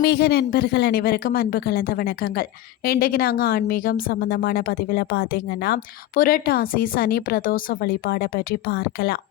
ஆன்மீக நண்பர்கள் அனைவருக்கும் அன்பு கலந்த வணக்கங்கள். இன்றைக்கு நாங்கள் ஆன்மீகம் சம்மந்தமான பதிவில் பார்த்தீங்கன்னா புரட்டாசி சனி பிரதோஷ வழிபாடை பற்றி பார்க்கலாம்.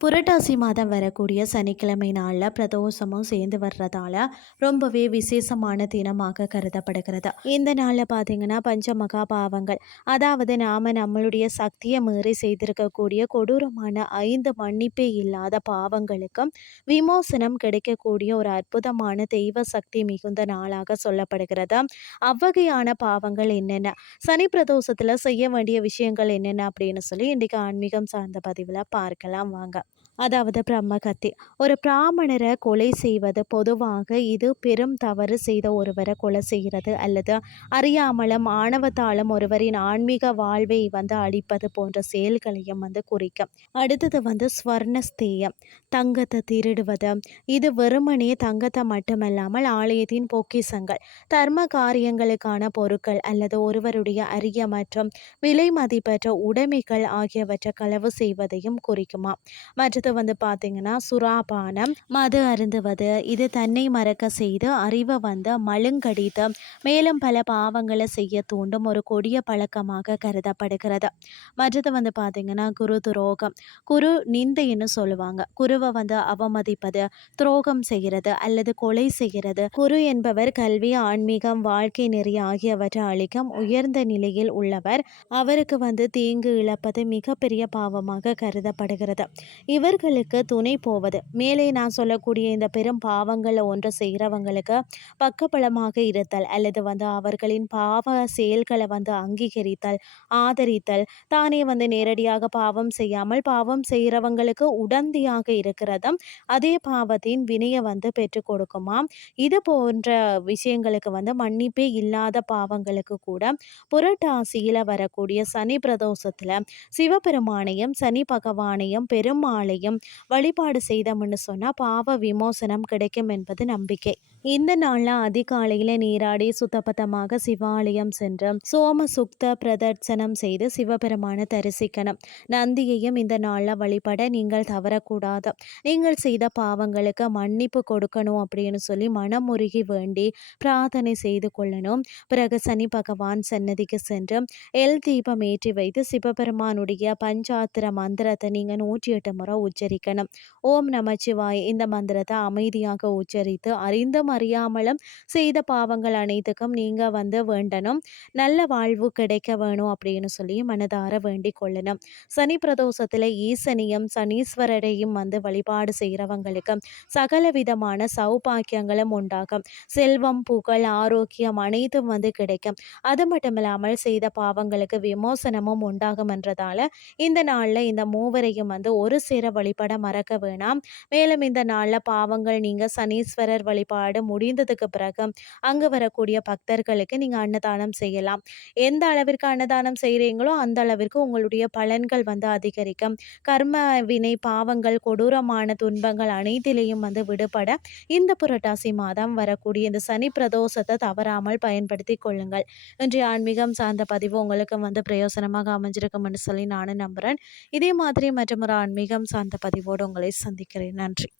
புரட்டாசி மாதம் வரக்கூடிய சனிக்கிழமை நாளில் பிரதோஷமும் சேர்ந்து வர்றதால ரொம்பவே விசேஷமான தினமாக கருதப்படுகிறது. இந்த நாளில் பார்த்தீங்கன்னா பஞ்சமகா பாவங்கள் அதாவது நாம் நம்மளுடைய சக்தியை மீறி செய்திருக்கக்கூடிய கொடூரமான ஐந்து மன்னிப்பே இல்லாத பாவங்களுக்கும் விமோசனம் கிடைக்கக்கூடிய ஒரு அற்புதமான தெய்வ சக்தி மிகுந்த நாளாக சொல்லப்படுகிறது. அவ்வகையான பாவங்கள் என்னென்ன? சனி பிரதோஷத்தில் செய்ய வேண்டிய விஷயங்கள் என்னென்ன அப்படின்னு சொல்லி இன்றைக்கு ஆன்மீகம் சார்ந்த பதிவில் பார்க்கலாம். வாங்க. அதாவது பிரம்மகத்தி. ஒரு பிராமணரை கொலை செய்வது பொதுவாக இது பெரும் தவறு செய்த ஒருவரை கொலை செய்கிறது அல்லது அறியாமலும் ஆணவத்தாலும் ஒருவரின் ஆன்மீக வாழ்வை வந்து அழிப்பது போன்ற செயல்களையும் வந்து குறிக்கும். அடுத்தது வந்து ஸ்வர்ணஸ்தேயம். தங்கத்தை திருடுவது. இது வெறுமனே தங்கத்தை மட்டுமல்லாமல் ஆலயத்தின் பொக்கிசங்கள் தர்ம காரியங்களுக்கான பொருட்கள் அல்லது ஒருவருடைய அரிய மற்றும் விலை மதிப்பற்ற உடைமைகள் ஆகியவற்றை களவு செய்வதையும் குறிக்குமா மற்றது வந்து பார்த்தீங்கன்னா சுறாபானம் மது அருந்துவது இது தன்னை மறக்க செய்து அறிவை வந்து மழுங்கடித்து மேலும் பல பாவங்களை செய்ய தூண்டும் ஒரு கொடிய பழக்கமாக கருதப்படுகிறது. மற்றது வந்து பார்த்தீங்கன்னா குரு துரோகம். குரு நிந்தைன்னு சொல்லுவாங்க. குருவை வந்து அவமதிப்பது துரோகம் செய்கிறது அல்லது கொலை செய்கிறது. குரு என்பவர் கல்வி ஆன்மீகம் வாழ்க்கை நெறி ஆகியவற்றை அளிக்கும் உயர்ந்த நிலையில் உள்ளவர். அவருக்கு வந்து தீங்கு இழப்பது மிகப்பெரிய பாவமாக கருதப்படுகிறது. இவர் அவர்களுக்கு துணை போவது. மேலே நான் சொல்லக்கூடிய இந்த பெரும் பாவங்களை ஒன்று செய்கிறவங்களுக்கு பக்கபலமாக இருத்தல் அல்லது வந்து அவர்களின் பாவ செயல்களை வந்து அங்கீகரித்தல் ஆதரித்தல் தானே வந்து நேரடியாக பாவம் செய்யாமல் பாவம் செய்கிறவங்களுக்கு உடந்தையாக இருக்கிறதும் அதே பாவத்தின் வினையை வந்து பெற்றுக் கொடுக்குமாம். இது போன்ற விஷயங்களுக்கு வந்து மன்னிப்பே இல்லாத பாவங்களுக்கு கூட புரட்டாசியில் வரக்கூடிய சனி பிரதோஷத்தில் சிவபெருமானையும் சனி பகவானையும் பெருமாளையும் செய்யும். வழிபாடு செய்தோம்னு சொன்னால் பாவ விமோசனம் கிடைக்கும் என்பது நம்பிக்கை. இந்த நாளில் அதிகாலையில் நீராடி சுத்தபத்தமாக சிவாலயம் சென்று சோம சுக்த பிரதர்சனம் செய்து சிவபெருமானை தரிசிக்கணும். நந்தியையும் இந்த நாளில் வழிபட நீங்கள் தவறக்கூடாது. நீங்கள் செய்த பாவங்களுக்கு மன்னிப்பு கொடுக்கணும் அப்படின்னு சொல்லி மனமுருகி வேண்டி பிரார்த்தனை செய்து கொள்ளணும். பிறகு சனி பகவான் சன்னதிக்கு சென்று எல் தீபம் ஏற்றி வைத்து சிவபெருமானுடைய பஞ்சாத்திர மந்திரத்தை நீங்கள் நூற்றி எட்டு முறை உச்சரிக்கணும். ஓம் நமச்சிவாய். இந்த மந்திரத்தை அமைதியாக உச்சரித்து அறிந்த அறியாமலும் செய்த பாவங்கள் அனைத்துக்கும் நீங்கள் வந்து வேண்டணும். நல்ல வாழ்வு கிடைக்க வேணும் அப்படின்னு சொல்லி மனதார வேண்டிக் கொள்ளணும். சனி பிரதோஷத்தில் ஈசனையும் சனீஸ்வரரையும் வந்து வழிபாடு செய்கிறவங்களுக்கு சகல விதமான சௌபாக்கியங்களும் உண்டாகும். செல்வம் புகழ் ஆரோக்கியம் அனைத்தும் வந்து கிடைக்கும். அது மட்டும் இல்லாமல் செய்த பாவங்களுக்கு விமோசனமும் உண்டாகும் என்றதால இந்த நாளில் இந்த மூவரையும் வந்து ஒரு சேர வழிபட மறக்க வேணாம். மேலும் இந்த நாளில் பாவங்கள் நீங்கள் சனீஸ்வரர் வழிபாடு முடிந்ததுக்கு பிறகு அங்கு வரக்கூடிய பக்தர்களுக்கு நீங்கள் அன்னதானம் செய்யலாம். எந்த அளவிற்கு அன்னதானம் செய்கிறீங்களோ அந்த அளவிற்கு உங்களுடைய பலன்கள் வந்து அதிகரிக்கும். கர்ம வினை பாவங்கள் கொடூரமான துன்பங்கள் அனைத்திலையும் வந்து விடுபட இந்த புரட்டாசி மாதம் வரக்கூடிய இந்த சனி பிரதோஷத்தை தவறாமல் பயன்படுத்தி கொள்ளுங்கள். இன்றைய ஆன்மீகம் சார்ந்த பதிவு உங்களுக்கு வந்து பிரயோசனமாக அமைஞ்சிருக்கும்னு சொல்லி நானும் நம்புகிறேன் இதே மாதிரி மற்றும் ஒரு ஆன்மீகம் சார்ந்த பதிவோடு உங்களை சந்திக்கிறேன். நன்றி.